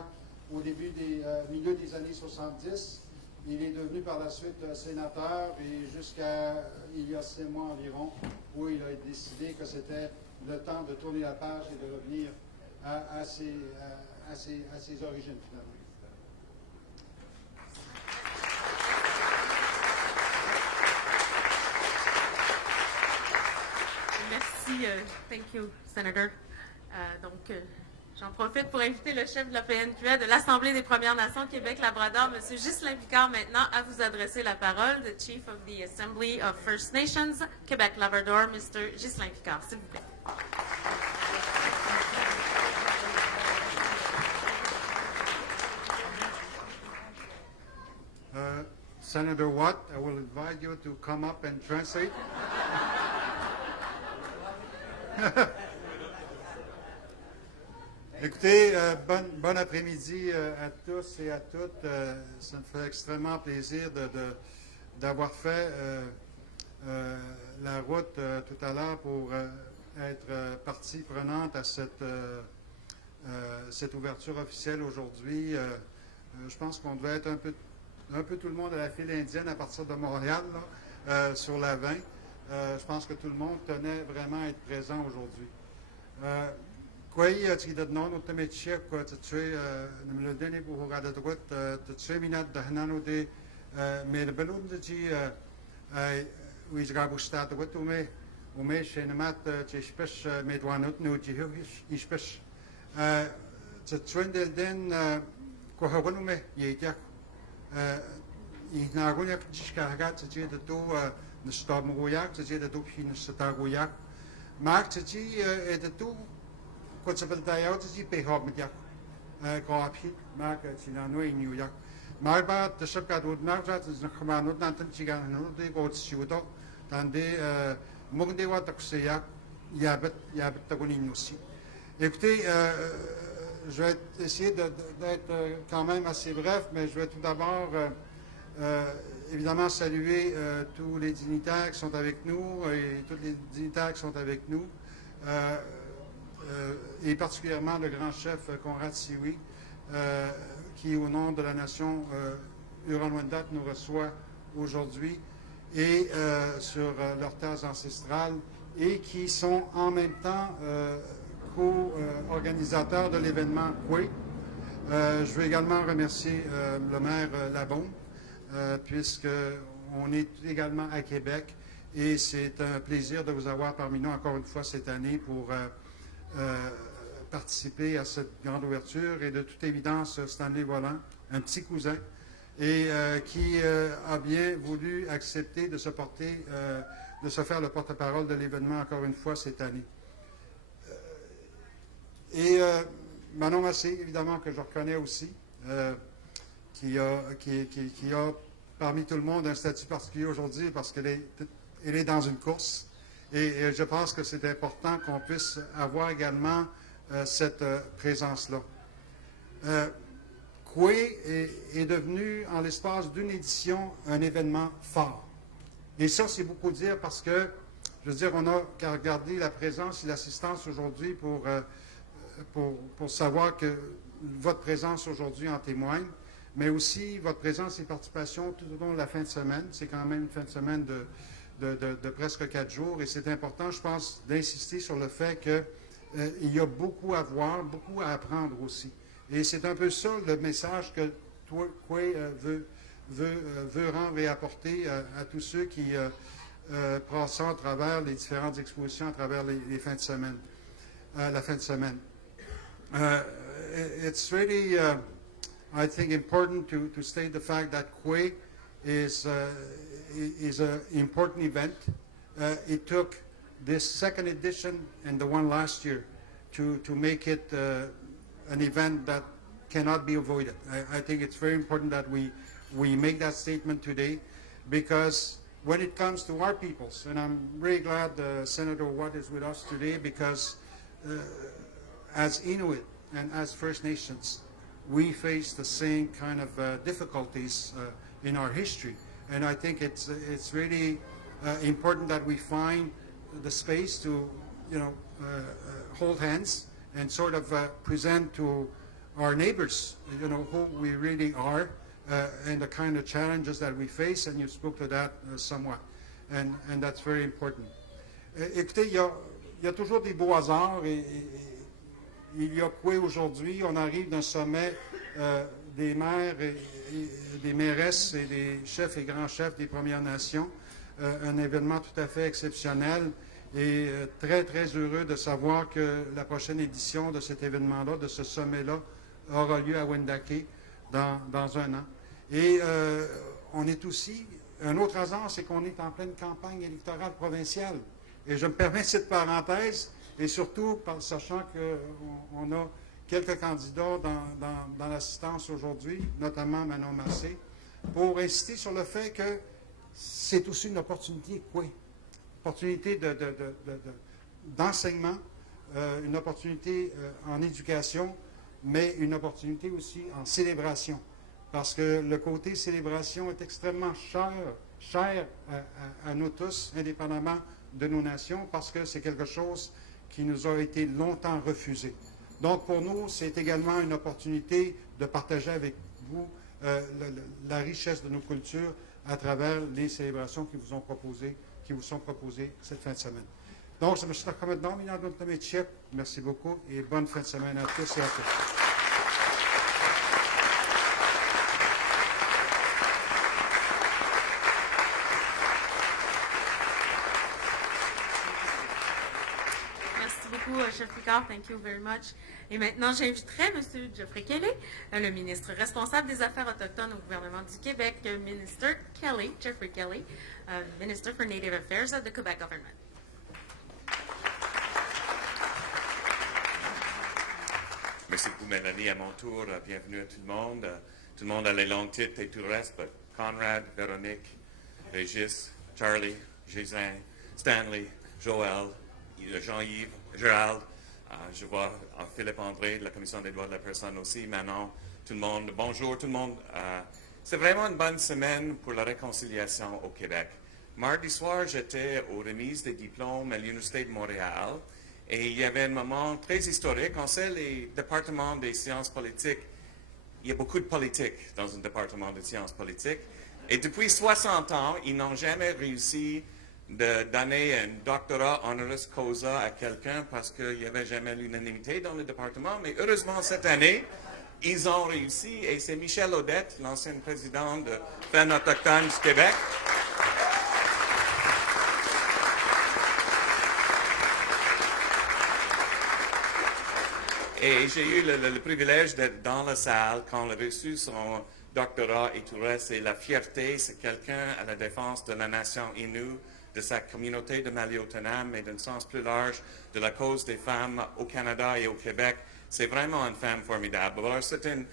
au début des milieu des années 70. Il est devenu par la suite sénateur, et jusqu'à il y a 6 mois environ, où il a décidé que c'était le temps de tourner la page et de revenir à ses origines finalement. Merci, thank you, Senator. J'en profite pour inviter le chef de la PNQA de l'Assemblée des Premières Nations Québec-Labrador, M. Ghislain Picard, maintenant à vous adresser la parole, the Chief of the Assembly of First Nations, Québec-Labrador, Mr. Ghislain Picard, s'il vous plaît. Senator Watt, I will invite you to come up and translate. Écoutez, bon après-midi à tous et à toutes. Ça me fait extrêmement plaisir d'avoir fait la route tout à l'heure pour être partie prenante à cette ouverture officielle aujourd'hui. Je pense qu'on devait être un peu tout le monde à la file indienne à partir de Montréal, là, sur la 20. Je pense que tout le monde tenait vraiment à être présent aujourd'hui. Kwai tidadnon utamechia ko tsue namlodene buhugada tugot tsue minat dahnano de melbalun ji wijgabusta tugot ume shenamat chishpesh medwanut no jihish ishpesh tsuen del den ko hagonume yetyak inagonya chishkagat ji de to nstamuyak ji de to hinstaguyak maak ji de to Kot ze bedrijf is die pehab met jak kaapje maken Chinano in New York. Maar bij de subkaart wordt nagedacht is nog maar nooit naar de Chicago nooit de grote studio dan de mogen de wat ik zeg ja bet tagonin aussi. Écoutez, je vais essayer d'être quand même assez bref, mais je vais tout d'abord évidemment saluer tous les dignitaires qui sont avec nous et toutes les dignitaires qui sont avec nous. Et particulièrement le grand chef Conrad Siwi, qui au nom de la nation Huron-Wendat nous reçoit aujourd'hui, et sur leurs terres ancestrales, et qui sont en même temps co-organisateurs de l'événement Kwe. Je veux également remercier le maire Labon, puisqu'on est également à Québec, et c'est un plaisir de vous avoir parmi nous encore une fois cette année pour participer à cette grande ouverture, et de toute évidence Stanley Volant, un petit cousin, et qui a bien voulu accepter de se faire le porte-parole de l'événement encore une fois cette année. Et Manon Massé, évidemment, que je reconnais aussi, qui a parmi tout le monde un statut particulier aujourd'hui parce qu'elle est dans une course. Et je pense que c'est important qu'on puisse avoir également cette présence-là. Coué est devenu, en l'espace d'une édition, un événement fort. Et ça, c'est beaucoup dire parce que, je veux dire, on n'a qu'à regarder la présence et l'assistance aujourd'hui pour savoir que votre présence aujourd'hui en témoigne, mais aussi votre présence et participation tout au long de la fin de semaine. C'est quand même une fin de semaine de presque 4 jours et c'est important, je pense, d'insister sur le fait qu'il y a beaucoup à voir, beaucoup à apprendre aussi. Et c'est un peu ça le message que Coué veut rendre et apporter à tous ceux qui passent à travers les différentes expositions, à travers les fins de semaine, la fin de semaine. It's really, I think, important to state the fact that Coué is an important event. It took this second edition and the one last year to make it an event that cannot be avoided. I think it's very important that we make that statement today, because when it comes to our peoples, and I'm really glad Senator Watt is with us today, because as Inuit and as First Nations, we face the same kind of difficulties in our history. And I think it's really important that we find the space to, hold hands and sort of present to our neighbors, who we really are and the kind of challenges that we face. And you spoke to that somewhat. And that's very important. Écoutez, il y a toujours des beaux hasards et il y a quoi aujourd'hui? On arrive d'un sommet des maires et des mairesses et des chefs et grands chefs des Premières Nations. Un événement tout à fait exceptionnel et très, très heureux de savoir que la prochaine édition de cet événement-là, de ce sommet-là, aura lieu à Wendake dans un an. Et on est aussi, un autre hasard, c'est qu'on est en pleine campagne électorale provinciale. Et je me permets cette parenthèse, et surtout sachant qu'on a quelques candidats dans l'assistance aujourd'hui, notamment Manon Massé, pour insister sur le fait que c'est aussi une opportunité, une opportunité d'enseignement, une opportunité en éducation, mais une opportunité aussi en célébration. Parce que le côté célébration est extrêmement cher à nous tous, indépendamment de nos nations, parce que c'est quelque chose qui nous a été longtemps refusé. Donc, pour nous, c'est également une opportunité de partager avec vous la richesse de nos cultures à travers les célébrations qui vous sont proposées cette fin de semaine. Donc, je me suis recommandé merci beaucoup et bonne fin de semaine à tous et à toutes. Chef Picard, thank you very much. Et maintenant, j'inviterai M. Geoffrey Kelly, le ministre responsable des Affaires autochtones au gouvernement du Québec, Minister Kelly, Geoffrey Kelly, Minister for Native Affairs of the Quebec government. Merci beaucoup, Mélanie. À mon tour, bienvenue à tout le monde a les longs titres et tout le reste, but Conrad, Véronique, Régis, Charlie, Gislain, Stanley, Joël, Jean-Yves, Gérald, je vois Philippe André de la Commission des droits de la personne aussi, Manon, tout le monde. Bonjour tout le monde. C'est vraiment une bonne semaine pour la réconciliation au Québec. Mardi soir, j'étais aux remises des diplômes à l'Université de Montréal et il y avait un moment très historique. On sait, les départements des sciences politiques, il y a beaucoup de politique dans un département de sciences politiques. Et depuis 60 ans, ils n'ont jamais réussi de donner un doctorat honoris causa à quelqu'un parce qu'il n'y avait jamais l'unanimité dans le département. Mais heureusement, cette année, ils ont réussi et c'est Michel Audette, l'ancien président de Femmes autochtones du Québec. Et j'ai eu le privilège d'être dans la salle quand il a reçu son doctorat et tout le reste. Et la fierté, c'est quelqu'un à la défense de la nation Innu, de sa communauté de Maliotenam et d'un sens plus large de la cause des femmes au Canada et au Québec. C'est vraiment une femme formidable. Alors, c'est une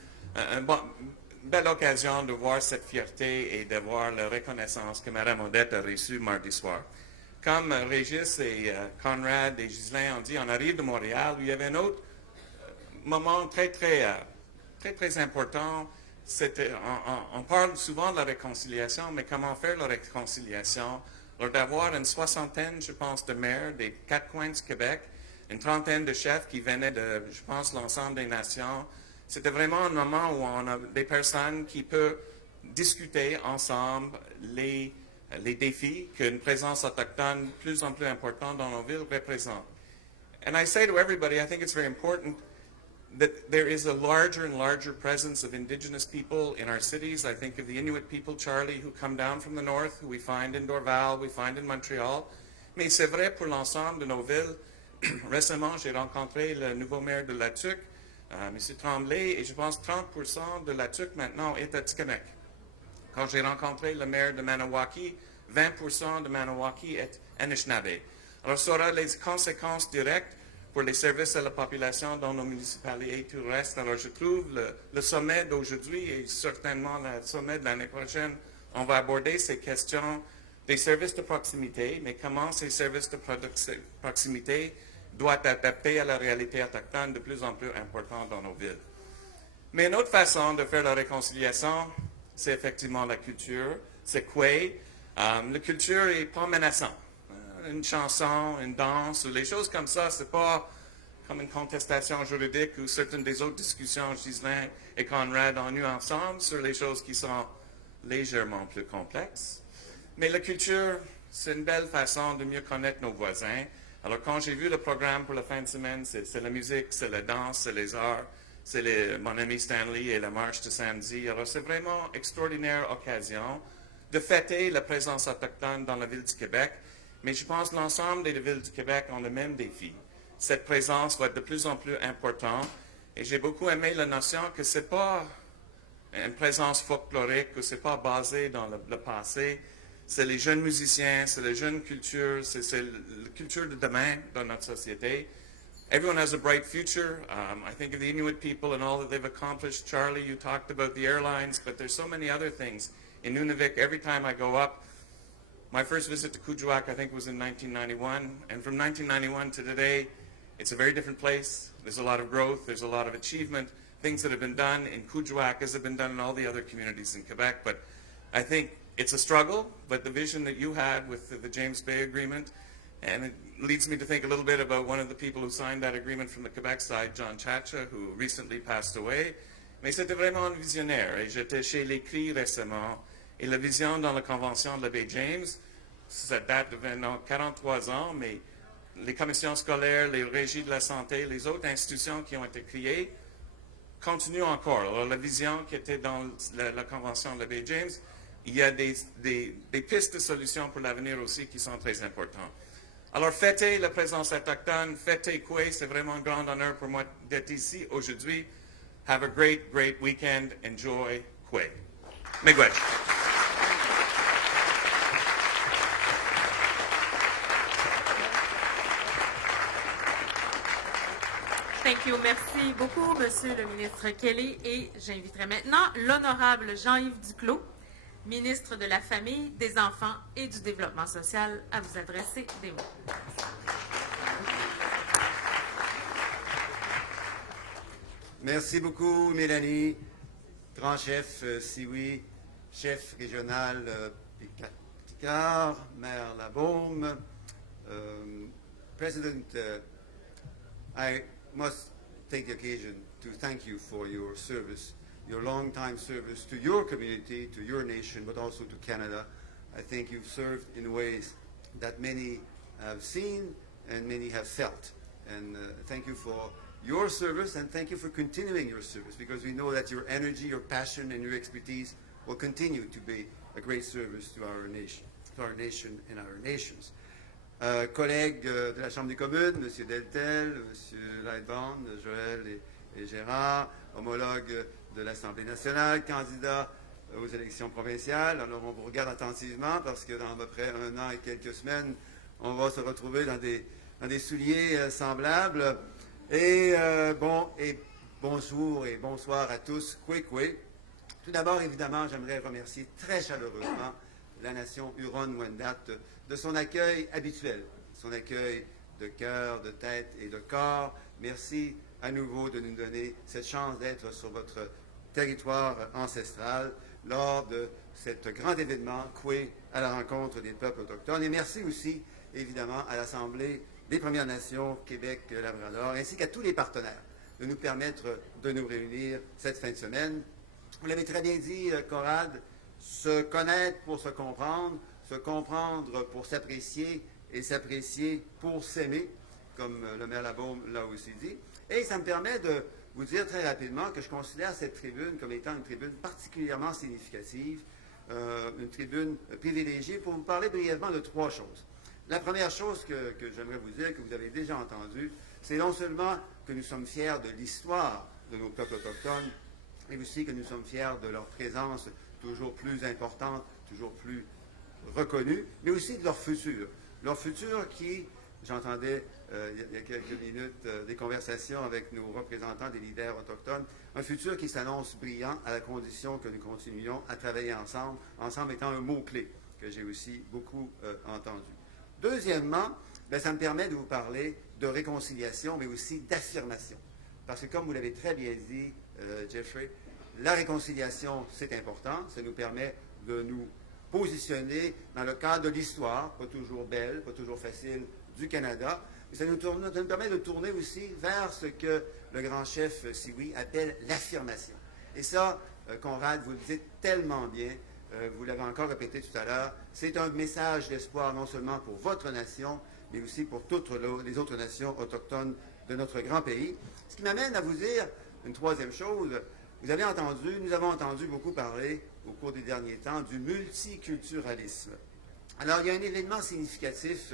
belle occasion de voir cette fierté et de voir la reconnaissance que Mme Odette a reçue mardi soir. Comme Régis et Conrad et Ghislain ont dit, on arrive de Montréal, où il y avait un autre moment très, très très, très important. On parle souvent de la réconciliation, mais comment faire la réconciliation? Alors, d'avoir une soixantaine, je pense, de maires des 4 coins du Québec, une trentaine de chefs qui venaient de, je pense, l'ensemble des nations. C'était vraiment un moment où on a des personnes qui peuvent discuter ensemble les défis qu'une présence autochtone de plus en plus importante dans nos villes représente. And I say to everybody, I think it's very important that there is a larger and larger presence of Indigenous people in our cities. I think of the Inuit people, Charlie, who come down from the north, who we find in Dorval, we find in Montreal. Mais c'est vrai pour l'ensemble de nos villes. Récemment, j'ai rencontré le nouveau maire de Latuc, M. Tremblay, et je pense 30% de Latuc maintenant est à Tikamek. Quand j'ai rencontré le maire de Maniwaki, 20% de Maniwaki est Anishinaabe. Alors, ça aura les conséquences directes pour les services à la population dans nos municipalités et tout le reste. Alors, je trouve le sommet d'aujourd'hui et certainement le sommet de l'année prochaine, on va aborder ces questions des services de proximité, mais comment ces services de proximité doivent adapter à la réalité autochtone de plus en plus importante dans nos villes. Mais une autre façon de faire la réconciliation, c'est effectivement la culture, c'est quoi? La culture n'est pas menaçante. Une chanson, une danse, ou les choses comme ça, c'est pas comme une contestation juridique ou certaines des autres discussions, Ghislain et Conrad ont eu ensemble sur les choses qui sont légèrement plus complexes. Mais la culture, c'est une belle façon de mieux connaître nos voisins. Alors, quand j'ai vu le programme pour la fin de semaine, c'est la musique, c'est la danse, c'est les arts, c'est mon ami Stanley et la marche de samedi. Alors, c'est vraiment une extraordinaire occasion de fêter la présence autochtone dans la ville du Québec. Mais je pense que l'ensemble des villes du Québec ont le même défi. Cette présence va être de plus en plus importante. Et j'ai beaucoup aimé la notion que ce n'est pas une présence folklorique, que ce n'est pas basé dans le passé. C'est les jeunes musiciens, c'est les jeunes cultures, c'est la culture de demain dans notre société. Everyone has a bright future. I think of the Inuit people and all that they've accomplished. Charlie, you talked about the airlines, but there's so many other things. In Nunavik, every time I go up, my first visit to Kuujjuaq, I think, was in 1991. And from 1991 to today, it's a very different place. There's a lot of growth. There's a lot of achievement. Things that have been done in Kuujjuaq as have been done in all the other communities in Quebec. But I think it's a struggle, but the vision that you had with the James Bay Agreement, and it leads me to think a little bit about one of the people who signed that agreement from the Quebec side, John Chacha, who recently passed away. Mais c'était vraiment un visionnaire. Et j'étais chez l'Écrit récemment. Et la vision dans la Convention de la baie James, ça date de 43 ans, mais les commissions scolaires, les régies de la santé, les autres institutions qui ont été créées continuent encore. Alors, la vision qui était dans la Convention de la baie James, il y a des pistes de solutions pour l'avenir aussi qui sont très importantes. Alors, fêter la présence autochtone, fêter Kwe, c'est vraiment un grand honneur pour moi d'être ici aujourd'hui. Have a great, great weekend. Enjoy Kwe. Miigwech. Thank you. Merci beaucoup, Monsieur le ministre Kelly. Et j'inviterai maintenant l'honorable Jean-Yves Duclos, ministre de la Famille, des Enfants et du Développement social, à vous adresser des mots. Merci beaucoup, Mélanie, grand chef Sioui, chef régional Picard, maire Labaume, President, I must take the occasion to thank you for your service, your long-time service to your community, to your nation, but also to Canada. I think you've served in ways that many have seen and many have felt. And thank you for your service, and thank you for continuing your service, because we know that your energy, your passion, and your expertise will continue to be a great service to our nation and our nations. Collègues de la Chambre des communes, M. Deltel, M. Lightbound, Joël et Gérard, homologues de l'Assemblée nationale, candidats aux élections provinciales. Alors, on vous regarde attentivement parce que dans à peu près 1 an et quelques semaines, on va se retrouver dans des souliers semblables. Et bonjour et bonsoir à tous. Kwe. Tout d'abord, évidemment, j'aimerais remercier très chaleureusement la nation Huron-Wendat de son accueil habituel, son accueil de cœur, de tête et de corps, Merci à nouveau de nous donner cette chance d'être sur votre territoire ancestral lors de cet grand événement Coué à la rencontre des peuples autochtones. Et merci aussi, évidemment, à l'Assemblée des Premières Nations Québec-Labrador, ainsi qu'à tous les partenaires de nous permettre de nous réunir cette fin de semaine. Vous l'avez très bien dit, Conrad, se connaître pour se comprendre pour s'apprécier et s'apprécier pour s'aimer, comme le maire Labaume l'a aussi dit. Et ça me permet de vous dire très rapidement que je considère cette tribune comme étant une tribune particulièrement significative, une tribune privilégiée pour vous parler brièvement de trois choses. La première chose que j'aimerais vous dire, que vous avez déjà entendue, c'est non seulement que nous sommes fiers de l'histoire de nos peuples autochtones, mais aussi que nous sommes fiers de leur présence toujours plus importante, toujours plus reconnue, mais aussi de leur futur. Leur futur qui, j'entendais il y a quelques minutes des conversations avec nos représentants des leaders autochtones, un futur qui s'annonce brillant à la condition que nous continuions à travailler ensemble, ensemble étant un mot-clé que j'ai aussi beaucoup entendu. Deuxièmement, ça me permet de vous parler de réconciliation, mais aussi d'affirmation. Parce que comme vous l'avez très bien dit, Jeffrey, la réconciliation, c'est important. Ça nous permet de nous positionner dans le cadre de l'histoire, pas toujours belle, pas toujours facile, du Canada. Et ça nous permet de tourner aussi vers ce que le grand chef Sioui appelle l'affirmation. Et ça, Conrad, vous le dites tellement bien, vous l'avez encore répété tout à l'heure, c'est un message d'espoir non seulement pour votre nation, mais aussi pour toutes les autres nations autochtones de notre grand pays. Ce qui m'amène à vous dire une troisième chose. Nous avons entendu beaucoup parler au cours des derniers temps du multiculturalisme. Alors, il y a un événement significatif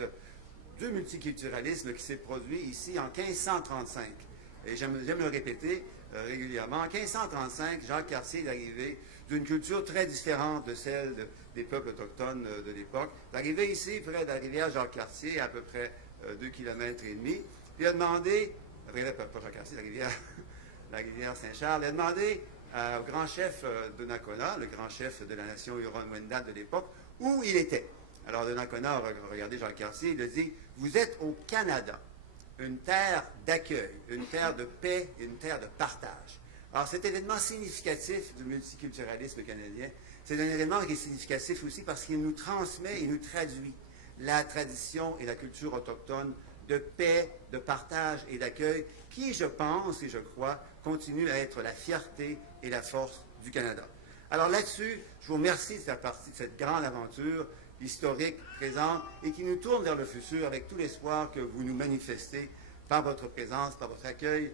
du multiculturalisme qui s'est produit ici en 1535. Et j'aime le répéter régulièrement. En 1535, Jacques Cartier est arrivé d'une culture très différente de celle des peuples autochtones de l'époque. Il est arrivé ici, près de la rivière Jacques-Cartier, à peu près 2,5 km. Il a demandé, pas Jacques-Cartier, la rivière Saint-Charles, il a demandé au grand chef de Nakona, le grand chef de la nation Huron-Wendat de l'époque, où il était. Alors, de Nakona a regardé Jacques Cartier, il a dit « Vous êtes au Canada, une terre d'accueil, une terre de paix, une terre de partage. » Alors, cet événement significatif du multiculturalisme canadien, c'est un événement qui est significatif aussi parce qu'il nous transmet et nous traduit la tradition et la culture autochtone de paix, de partage et d'accueil qui, je pense et je crois, continue à être la fierté et la force du Canada. Alors là-dessus, je vous remercie de faire partie de cette grande aventure historique, présente, et qui nous tourne vers le futur avec tout l'espoir que vous nous manifestez par votre présence, par votre accueil,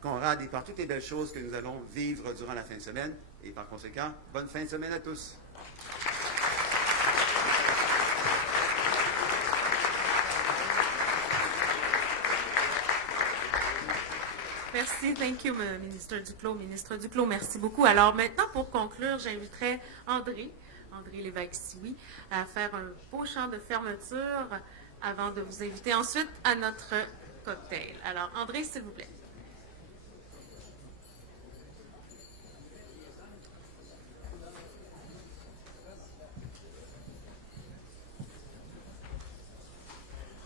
Conrad, et par toutes les belles choses que nous allons vivre durant la fin de semaine. Et par conséquent, bonne fin de semaine à tous. Merci, thank you, ministre Duclos. Ministre Duclos, merci beaucoup. Alors maintenant, pour conclure, j'inviterai André Lévesque-Sioui, à faire un beau chant de fermeture avant de vous inviter ensuite à notre cocktail. Alors, André, s'il vous plaît.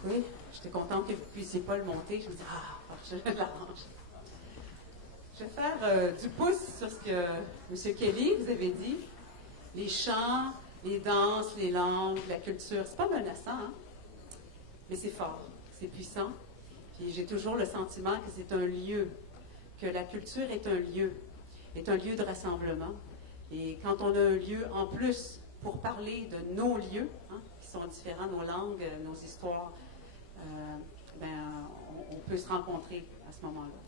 Oui, j'étais contente que vous ne puissiez pas le monter. Je me dis, je l'arrange. Je vais faire du pouce sur ce que M. Kelly vous avez dit. Les chants, les danses, les langues, la culture, c'est pas menaçant, hein? Mais c'est fort, c'est puissant. Puis j'ai toujours le sentiment que c'est un lieu, que la culture est un lieu de rassemblement. Et quand on a un lieu en plus pour parler de nos lieux, hein, qui sont différents, nos langues, nos histoires, on peut se rencontrer à ce moment-là.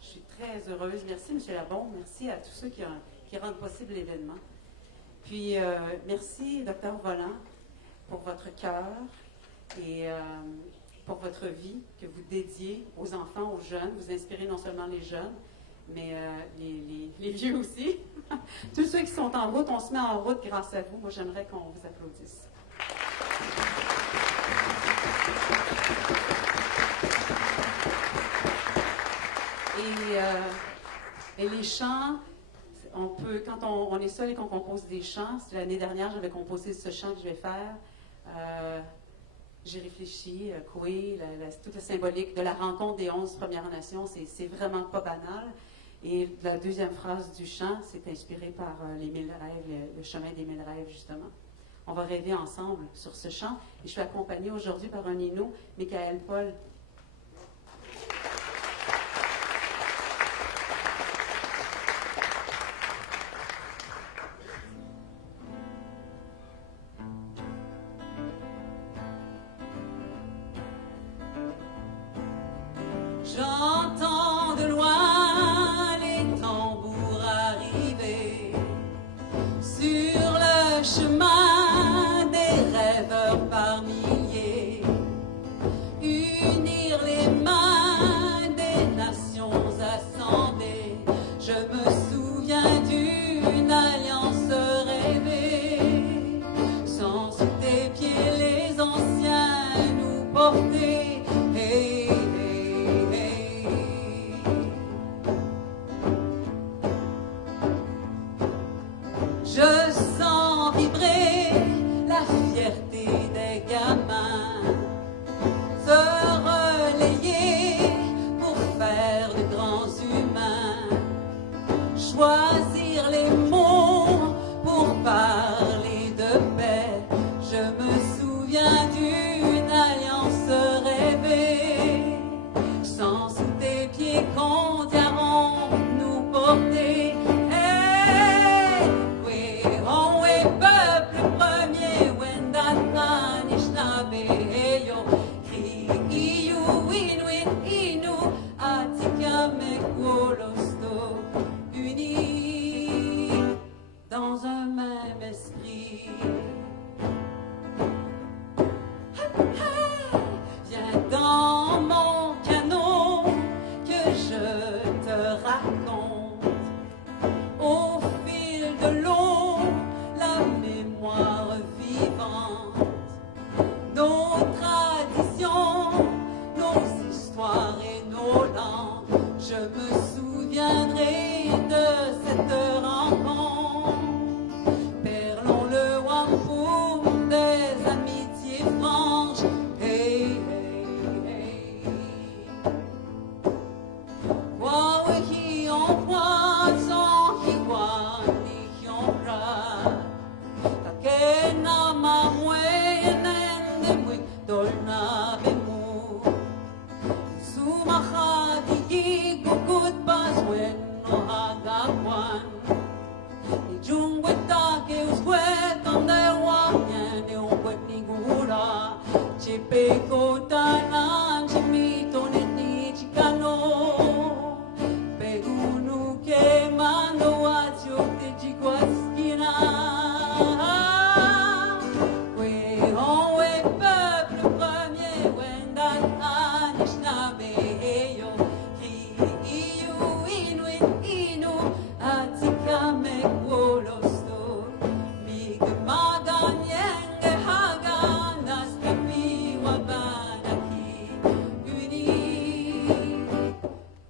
Je suis très heureuse. Merci, M. Labaume. Merci à tous ceux qui rendent possible l'événement. Puis, merci, Dr. Volant, pour votre cœur et pour votre vie que vous dédiez aux enfants, aux jeunes. Vous inspirez non seulement les jeunes, mais les vieux aussi. Tous ceux qui sont en route, on se met en route grâce à vous. Moi, j'aimerais qu'on vous applaudisse. Et les chants, on peut, quand on est seul et qu'on compose des chants, l'année dernière, j'avais composé ce chant que je vais faire. j'ai réfléchi, Coué, toute la symbolique de la rencontre des 11 Premières Nations, c'est vraiment pas banal. Et la deuxième phrase du chant, c'est inspiré par les 1000 rêves, le chemin des 1000 rêves, justement. On va rêver ensemble sur ce chant. Et je suis accompagnée aujourd'hui par un Innu, Michael Paul. J'entends de loin les tambours arriver sur le chemin des rêveurs par milliers, unir les mains des nations assemblées. Je me souviens d'une alliance rêvée, sans sous tes pieds les anciens nous porter. Hey, je sens vibrer la fierté des gamins, se relayer pour faire de grands humains, choisir les mots pour parler de paix. Je me souviens d'une alliance rêvée, sans sous tes pieds qu'on viendront nous porter. Unis dans un même esprit. Viens dans mon canot que je te raconte au fil de l'eau la mémoire vivante, nos traditions, nos histoires et nos langues. Je me souviendrai de cette rencontre. Perlons le wampum des amitiés franches. Hey, hey, hey. Kwa wiki on voit son kiwa ni kyonra. Takena mamwe nende mwe dolna bemu. Sumaha di gugud paswen no hagakwan. Ijungweta ke uswet on der wanyan e ungwet ni gura. Chepe kotanan chimito ni chikano. Pegunu ke mando atio te chikwaskina. We on peuple premier wendan anishnabe.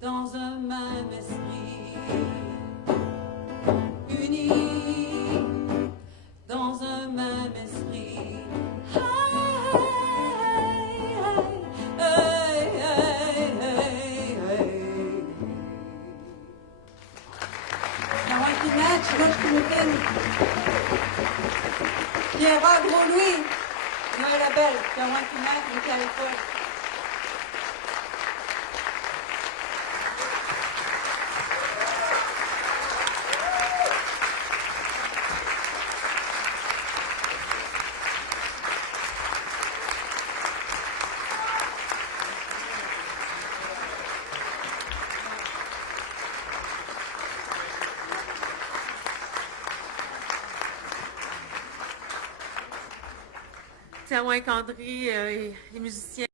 Dans un même esprit, unis dans un même esprit. Pierre Gros-Louis, Noël Labelle, Caroline Pinac, Michael Paul. Tiens, Wayne Candry, les musiciens.